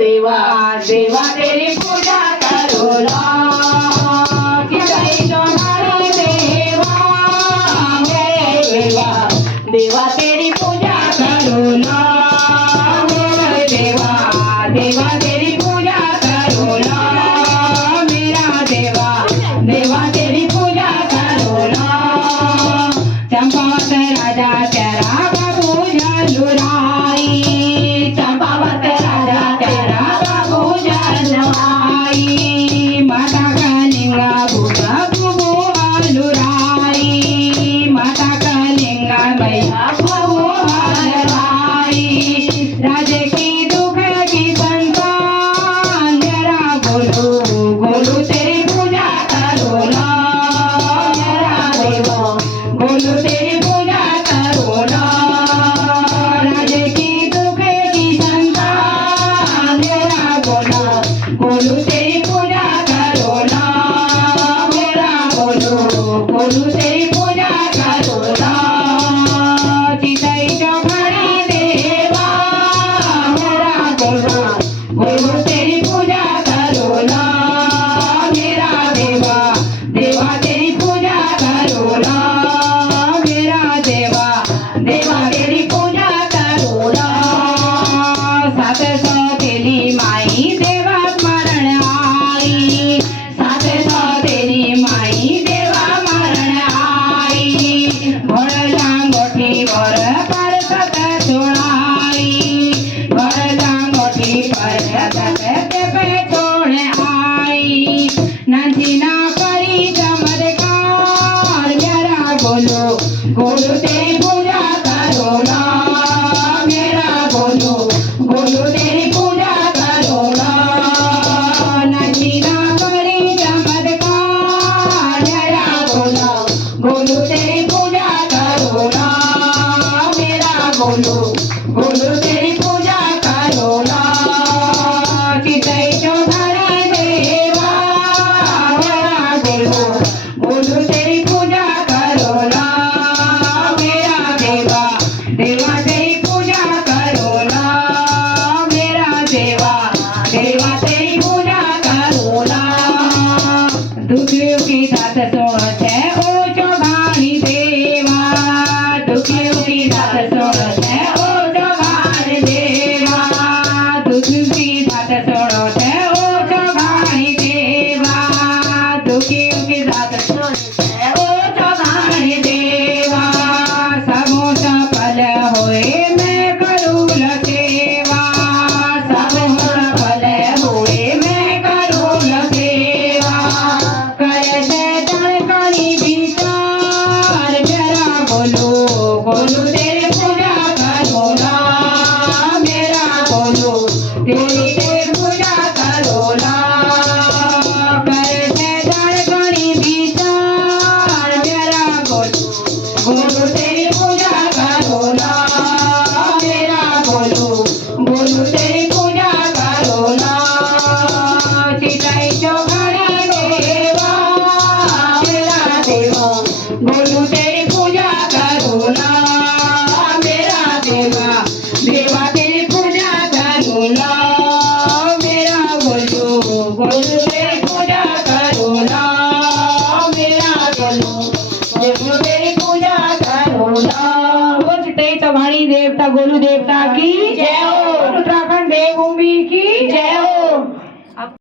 देवा देवा तेरी पूजा करो ला देवा तेरी पूजा करो ला देवा देवा तेरी पूजा करो ला मेरा देवा देवा तेरी पूजा करो ला चंपावत राजा तेरा बाबू झलुराई चंपावत राजा तेरा बाबू झलुराई माता कलिंगा बुआ बुबू हलुराई माता कलिंगा मैया बुबू हलुराई राजे की दुख की संतान जरा बोलो बोलो तेरी पूजा करो ला मेरा देवा बोलो तेरी पूजा करो ला राजे की दुख की संतान जरा बोलो बोलो तेरी पूजा करो ला मेरा बोलो बोलो तेरी पूजा करो ला चितई चौघड़ी देवा मेरा बोलो बोलो तेरी पूजा करो ला मेरा देवा देवा तेरी पूजा करो ला मेरा देवा देवा तेरी पूजा करो ला सात सौ तेरी माई देवा मरण आई सात सौ तेरी माई देवा मरण आई भोळा मोठी वर पर सत सोळाई भोळा मोठी पर सत ते पे छोड़ आई नाची ना करी चमत्कार मेरा बोलो बोलो तेरी पूजा करो ला मेरा बोलो बोलो तेरी पूजा करो ला नाची ना करी चमत्कार मेरा बोलो बोलो तेरी पूजा करो ला मेरा बोलो बोलो तेरी पूजा करो ला चितई चौधरी देवा मेरा बोलो बोलो तेरी पूजा करो ला मेरा देवा देवा तेरी पूजा करो ला मेरा देवा देवा तेरी पूजा करो ला दुखियों की दात सोच है ओ चौघानी देवा दुखियों की दात सोच है ओ चौघानी देवा दुखियों की दात सोच है ओ चौघानी देवा दुखियों की दात सोच है ओ चौघानी देवा सबो सफल होए मैं करूँ सेवा सबो सफल होए मैं करूँ सेवा करे से जड़कनी विचार जरा बोलो बोलो तेरी पूजा करो ला मेरा बोलो तेरी पूजा करो ला करे से जड़कनी विचार जरा बोलो बोलो तेरी पूजा करो ला मेरा बोलो बोलो तेरी पूजा करो ला चितई चौघड़ी देवा मेरा देवा बोलो तेरी पूजा करो ला मेरा देवा देवा तेरी पूजा करो ला मेरा बोलो बोलो तेरी पूजा करो ला मेरा बोलो बोलो तेरी पूजा करो ला वो चितई चौघड़ी देवता गोलू देवता की जय हो उत्तराखंड देवभूमि की जय हो।